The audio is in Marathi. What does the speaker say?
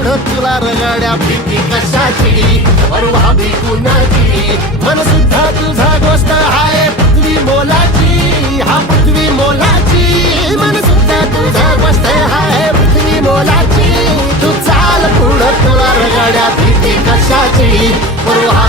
पुढं तुला रगाड्या भीती कशाची? परवा भी कुणाची? मन सुद्धा तुझा गोष्ट आहे पृथ्वी मोलाची. हा पृथ्वी मोलाची. मन सुद्धा तुझा गोष्ट आहे पृथ्वी मोलाची. तू चाल पुढं तुला रगाड्या भीती कशाची? परवा